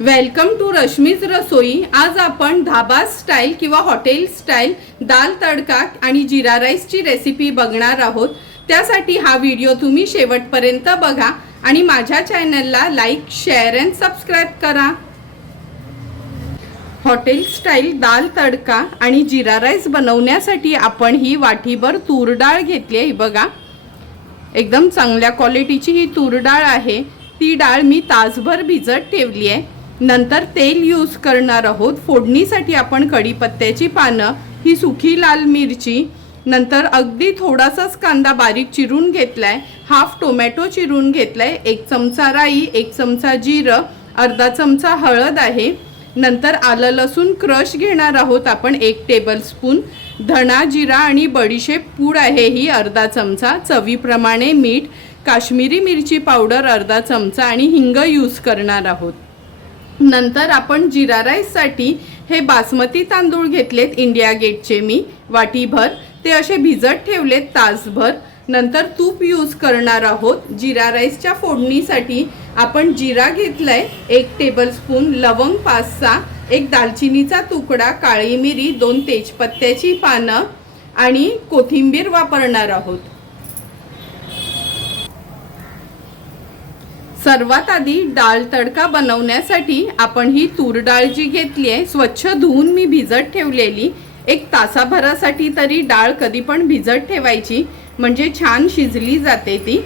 Welcome to Rashmi's Rasoi आज आपण dhaba style किंवा हॉटेल स्टाईल दाल तडका आणि जिरा राईसची रेसिपी बघणार आहोत. त्यासाठी हा व्हिडिओ तुम्ही शेवटपर्यंत बघा आणि माझ्या चॅनलला लाईक शेअर अँड सबस्क्राईब करा. हॉटेल स्टाईल दाल तडका आणि जिरा राईस बनवण्यासाठी आपण ही वाटीभर तूर डाळ घेतली आहे. बघा. एकदम चांगल्या क्वालिटीची ही तूर डाळ आहे. ती डाळ मी तासभर भिजत ठेवली आहे. नंतर तेल यूज करणार आहोत. फोडणीसाठी आपण कढीपत्त्याची पानं ही सुखी लाल मिरची नंतर अगदी थोडासाच कांदा बारीक चिरून घेतलाय हाफ टोमॅटो चिरून घेतलाय एक चमचा राई एक चमचा जिरं अर्धा चमचा हळद आहे. नंतर आलं लसूण क्रश घेणार आहोत आपण एक टेबलस्पून धणा जिरा आणि बडीशेप पूड आहे ही अर्धा चमचा. चवीप्रमाणे मीठ काश्मीरी मिरची पावडर अर्धा चमचा आणि हिंग यूज करणार आहोत. नंतर आपण जिरा राईससाठी हे बासमती तांदूळ घेतलेत इंडिया गेटचे मी वाटीभर. ते असे भिजत ठेवलेत तासभर. नंतर तूप यूज करणार आहोत. जिरा राईसच्या फोडणीसाठी आपण जिरा घेतलाय एक टेबलस्पून लवंग पाच सहा एक दालचिनीचा तुकडा काळी मिरी दोन तेजपत्त्याची पानं आणि कोथिंबीर वापरणार आहोत. सर्वात आधी डाळ तडका बनवण्यासाठी आपण ही तूर डाळ जी घेतली आहे स्वच्छ धुवून मी भिजत ठेवलेली. एक तासाभरासाठी तरी डाळ कधी पण भिजत ठेवायची म्हणजे छान शिजली जाते ती.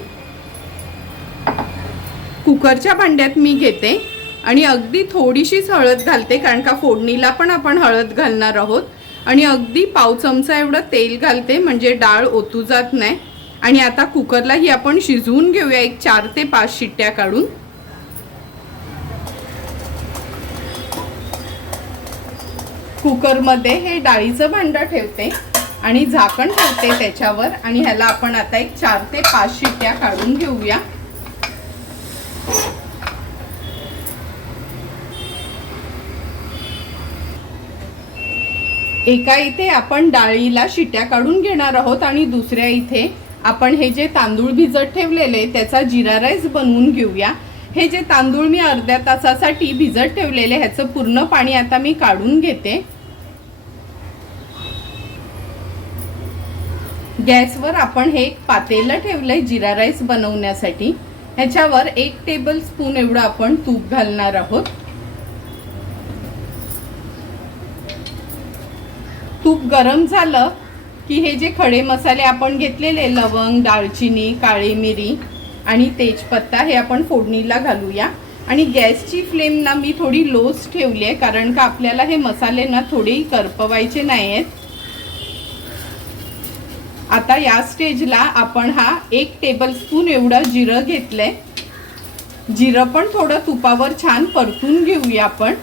कुकरच्या भांड्यात मी घेते आणि अगदी थोडीशीच हळद घालते कारण का फोडणीला पण आपण हळद घालणार आहोत. आणि अगदी पाव चमचा एवढं तेल घालते म्हणजे डाळ ओतू जात नाही. आणि आता कुकरलाही आपण शिजवून घेऊया एक चार ते पाच शिट्ट्या काढून. कुकरमध्ये हे डाळीचं भांडं ठेवते आणि झाकण ठेवते त्याच्यावर आणि ह्याला आपण आता एक चार ते पाच शिट्ट्या काढून घेऊया. एका इथे आपण डाळीला शिट्या काढून घेणार आहोत आणि दुसऱ्या इथे आपण हे जे तांदूळ भिजत ठेवलेले त्याचा जिरा राईस बनवून घेऊया. हे जे तांदूळ मी अर्ध्या तासासाठी भिजत ठेवलेले ह्याचं पूर्ण पाणी आता मी काढून घेते. गॅसवर आपण हे एक पातेलं ठेवलंय जिरा राईस बनवण्यासाठी. ह्याच्यावर एक टेबल स्पून एवढं आपण तूप घालणार आहोत. तूप गरम झालं की हे जे खडे मसाले आपण घेतलेले लवंग दालचिनी काळी मिरी आणि तेजपत्ता हे आपण फोडणीला घालूया. आणि गॅसची फ्लेम ना मी थोडी लोच ठेवली आहे कारण का आपल्याला हे मसाले ना थोडे करपवायचे नाही आहेत आता या स्टेजला आपण हा एक टेबलस्पून एवढं जिरं घेतलंय. जिरं पण थोडं तुपावर छान परतून घेऊया आपण.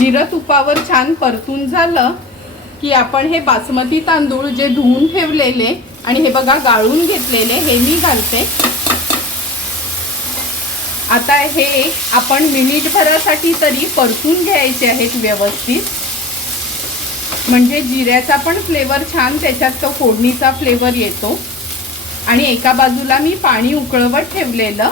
जिरं तुपावर छान परतून झालं की आपण हे बासमती तांदूळ जे धुवून ठेवलेले आणि हे बघा गाळून घेतलेले हे मी घालते. आता हे आपण मिनिटभरासाठी तरी परतून घ्यायचे आहेत व्यवस्थित. म्हणजे जिऱ्याचा पण फ्लेवर छान त्याच्यात तो फोडणीचा फ्लेवर येतो. आणि एका बाजूला मी पाणी उकळवत ठेवलेलं.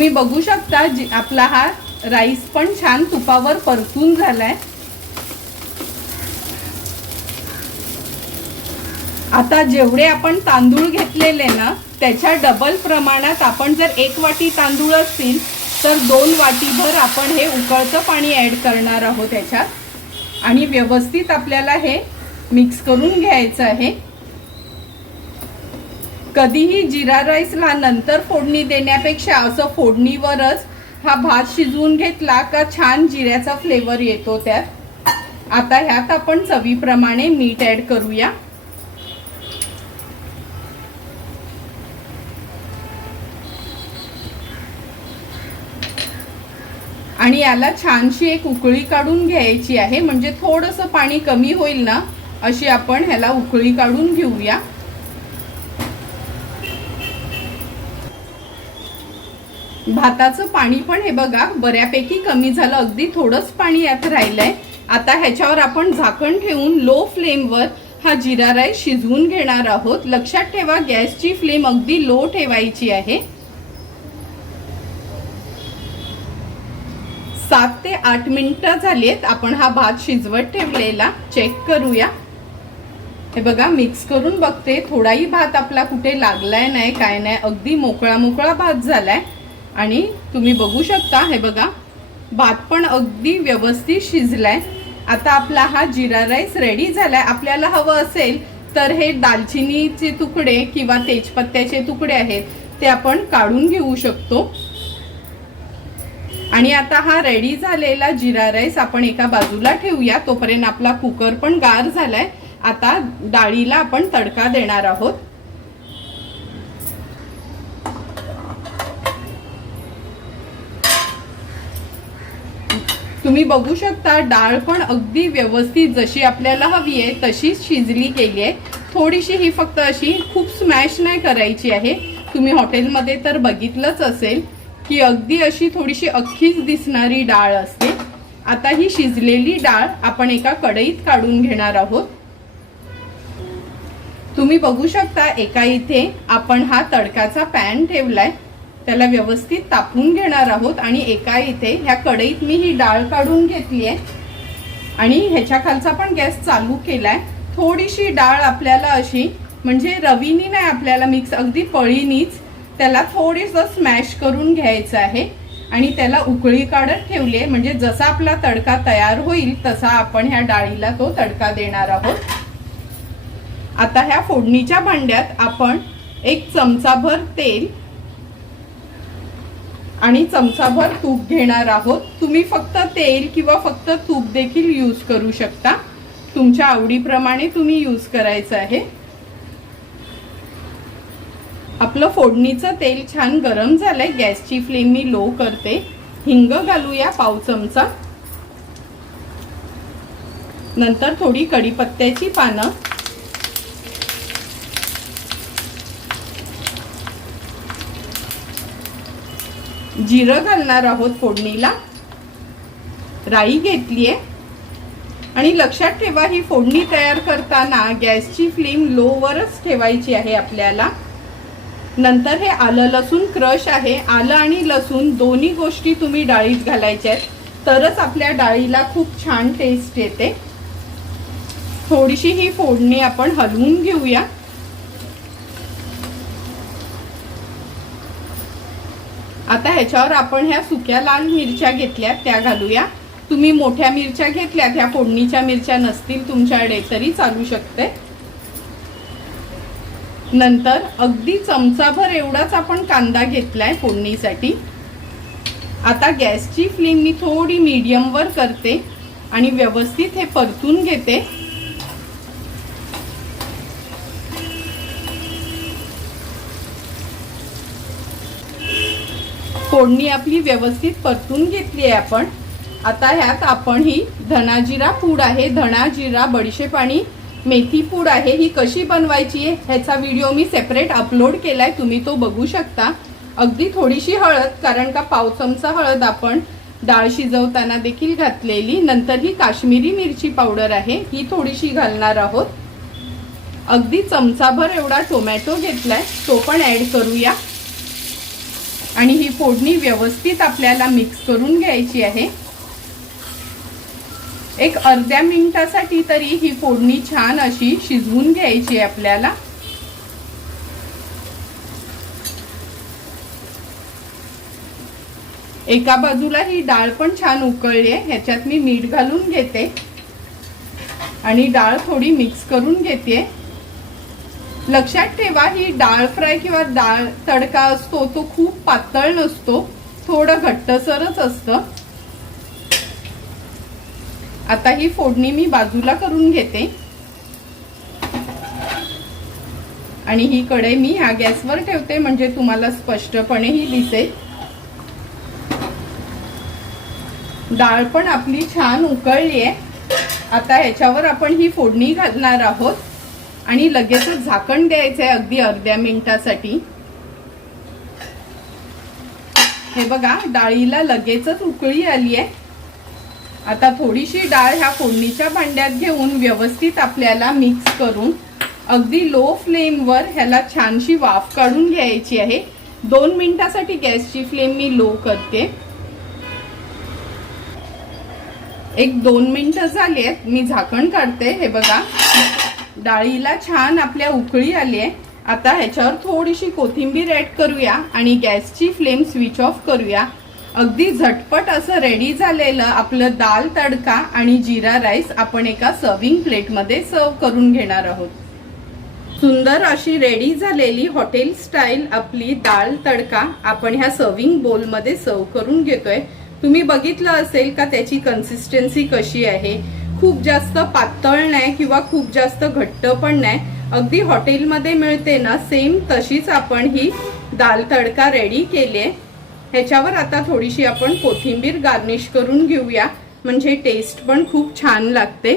तुम्ही बघू शकता जी आपला हा राईस पण छान तुपावर परतून झालाय. आता जेवढे आपण तांदूळ घेतलेले ना त्याच्या डबल प्रमाणात आपण जर एक वाटी तांदूळ असतील तर दोन वाटीभर आपण हे उकळतं पाणी ॲड करणार आहोत त्याच्यात आणि व्यवस्थित आपल्याला हे मिक्स करून घ्यायचं आहे. कधीही जिरा राईसला नंतर फोडणी देण्यापेक्षा असं फोडणीवरच हा भात शिजवून घेतला का छान जिऱ्याचा फ्लेवर येतो त्यात. आता ह्यात आपण चवीप्रमाणे मीठ ॲड करूया. आणि याला छानशी एक उकळी काढून घ्यायची आहे. म्हणजे थोडंसं पाणी कमी होईल ना अशी आपण ह्याला उकळी काढून घेऊया. भाताचं पाणी पण हे बघा बऱ्यापैकी कमी झालं. अगदी थोडंच पाणी यात राहिलंय. आता ह्याच्यावर आपण झाकण ठेवून लो फ्लेमवर हा जिरा राईस शिजवून घेणार आहोत. लक्षात ठेवा गॅसची फ्लेम अगदी लो ठेवायची आहे. सात ते आठ मिनिटं झालीत आपण हा भात शिजवत ठेवलेला. चेक करूया. हे बघा मिक्स करून बघते. थोडाही भात आपला कुठे लागलाय नाही काय नाही. अगदी मोकळा मोकळा भात झालाय. आणि तुम्ही बघू शकता हे बघा भात पण अगदी व्यवस्थित शिजलाय. आता आपला हा जिरा राईस रेडी झालाय. आपल्याला हवं असेल तर हे दालचिनीचे तुकडे किंवा तेजपत्त्याचे तुकडे आहेत ते आपण काढून घेऊ शकतो. आणि आता हा रेडी झालेला जिरा राईस आपण एका बाजूला ठेवूया. तोपर्यंत आपला कुकर पण गार झालाय. आता डाळीला आपण तडका देणार आहोत. तुम्ही बघू शकता डाळ पण अगदी व्यवस्थित जशी आपल्याला हवी आहे तशीच शिजली गेली आहे. थोडीशी ही फक्त अशी खूप स्मॅश नाही करायची आहे. तुम्ही हॉटेलमध्ये तर बघितलंच असेल की अगदी अशी थोडीशी अख्खीच दिसणारी डाळ असते. आता ही शिजलेली डाळ आपण एका कढईत काढून घेणार आहोत. तुम्ही बघू शकता एका इथे आपण हा तडकाचा पॅन ठेवलाय. त्याला व्यवस्थित तापून घेणार आहोत आणि एका इथे ह्या कढईत मी ही डाळ काढून घेतली आहे. आणि ह्याच्या खालचा पण गॅस चालू केला आहे थोडीशी डाळ आपल्याला अशी म्हणजे रवीनी नाही आपल्याला मिक्स अगदी पळीनीच त्याला थोडीसं स्मॅश करून घ्यायचं आहे. आणि त्याला उकळी काढत ठेवली आहे. म्हणजे जसा आपला तडका तयार होईल तसा आपण ह्या डाळीला तो तडका देणार आहोत. आता ह्या फोडणीच्या भांड्यात आपण एक चमचाभर तेल आणि चमचाभर तूप घेणार आहोत. तुम्ही फक्त तेल किंवा फक्त तूप देखील यूज करू शकता. तुमच्या आवडीप्रमाणे तुम्ही यूज करायचं आहे. आपलं फोडणीचं तेल छान गरम झालंय. गॅसची फ्लेम मी लो करते. हिंग घालूया पाव चमचा. नंतर थोडी कढीपत्त्याची पानं. जिरं घालणार आहोत फोडणीला. राई घेतली आहे आणि लक्षात ठेवा ही फोडणी तयार करताना गॅसची फ्लेम लोवरच ठेवायची आहे आपल्याला. नंतर हे आलं लसूण क्रश आहे. आलं आणि लसूण दोन्ही गोष्टी तुम्ही डाळीत घालायच्या आहेत. तरच आपल्या डाळीला खूप छान टेस्ट येते. थोडीशी ही फोडणी आपण हलवून घेऊया. आता ह्याच्यावर आपण ह्या सुक्या लाल मिरच्या घेतल्यात त्या घालूया. तुम्ही मोठ्या मिरच्या घेतल्यात ह्या फोडणीच्या मिरच्या नसतील तुमच्याकडे तरी चालू शकते. नंतर अगदी चमचाभर एवढाच आपण कांदा घेतलाय फोडणीसाठी. आता गॅसची फ्लेम मी थोडी मीडियमवर करते आणि व्यवस्थित हे परतून घेते. फोडणी आपली व्यवस्थित परतून घेतली आहे आपण. आता ह्यात आपण ही धनाजिरा पूड आहे. धणाजिरा बडीशेप आणि मेथी पूड आहे. ही कशी बनवायची आहे ह्याचा व्हिडिओ मी सेपरेट अपलोड केला आहे तुम्ही तो बघू शकता. अगदी थोडीशी हळद कारण का पाव चमचा हळद आपण डाळ शिजवताना देखील घातलेली. नंतर ही काश्मीरी मिरची पावडर आहे. ही थोडीशी घालणार आहोत. अगदी चमचाभर एवढा टोमॅटो घेतलाय. तो पण ॲड करूया. आणि ही फोडणी व्यवस्थित आपल्याला मिक्स करून घ्यायची आहे. एक अर्ध्या मिनिटासाठी तरी ही फोडणी छान अशी शिजवून घ्यायची आहे आपल्याला. एका बाजूला ही डाळ पण छान उकळली आहे. ह्याच्यात मी मीठ घालून घेते. आणि डाळ थोडी मिक्स करून घेते. लक्षात ठेवा ही डाळ फ्राय किंवा डाळ तडका असतो तो खूप पातळ नसतो थोडं घट्टसरच असतं. आता ही फोडणी मी बाजूला करून घेते. आणि ही कढई मी ह्या गॅसवर ठेवते म्हणजे तुम्हाला स्पष्टपणे ही दिसेल. डाळ पण आपली छान उकळली आहे आता ह्याच्यावर आपण ही फोडणी घालणार आहोत. आणि लगेचच झाकण द्यायचं आहे अगदी अर्ध्या मिनिटासाठी. हे बघा डाळीला लगेचच उकळी आली आहे आता थोडीशी डाळ ह्या फोडणीच्या भांड्यात घेऊन व्यवस्थित आपल्याला मिक्स करून अगदी लो फ्लेमवर ह्याला छानशी वाफ काढून घ्यायची आहे. दोन मिनिटासाठी गॅसची फ्लेम मी लो करते. एक दोन मिनिटं झाली आहेत मी झाकण काढते हे बघा. डाळीला छान आपल्या उकळी आली आहे. आता ह्याच्यावर थोडीशी कोथिंबीर ॲड करूया आणि गॅसची फ्लेम स्विच ऑफ करूया. अगदी झटपट असं रेडी झालेलं आपलं दाल तडका आणि जिरा राईस आपण एका सर्विंग प्लेटमध्ये सर्व करून घेणार आहोत. सुंदर अशी रेडी झालेली हॉटेल स्टाईल आपली दाल तडका आपण ह्या सर्विंग बोलमध्ये सर्व करून घेतोय. तुम्ही बघितलं असेल का त्याची कन्सिस्टन्सी कशी आहे? खूप जास्त पातळ नाही किंवा खूप जास्त घट्ट पण नाही. अगदी हॉटेलमध्ये मिळते ना सेम तशीच आपण ही दाल तडका रेडी केली आहे ह्याच्यावर आता थोडीशी आपण कोथिंबीर गार्निश करून घेऊया. म्हणजे टेस्ट पण खूप छान लागते.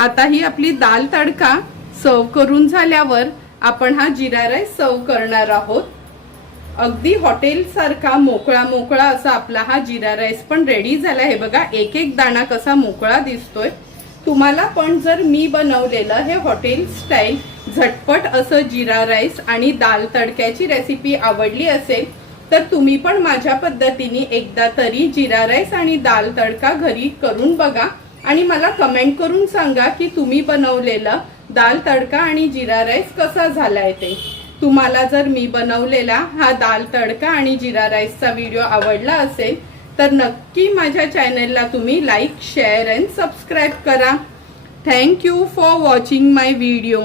आता ही आपली दाल तडका सर्व करून झाल्यावर आपण हा जिरा राईस सर्व करणार आहोत. अगदी हॉटेलसारखा मोकळा मोकळा असा आपला हा जिरा राईस पण रेडी झाला. हे बघा एक एक दाणा कसा मोकळा दिसतोय. तुम्हाला पण जर मी बनवलेलं हे हॉटेल स्टाईल झटपट असं जिरा राईस आणि दाल तडक्याची रेसिपी आवडली असेल तर तुम्ही पण माझ्या पद्धतीने एकदा तरी जिरा राईस आणि दाल तडका घरी करून बघा. आणि मला कमेंट करून सांगा की तुम्ही बनवलेलं दाल तडका आणि जिरा राईस कसा झालाय ते. तुम्हाला जर मी बनवलेला हा दाल तडका आणि जिरा राईसचा व्हिडिओ आवडला असेल तर नक्की माझ्या चॅनलला तुम्ही लाईक शेअर अँड सबस्क्राईब करा. Thank you for watching my video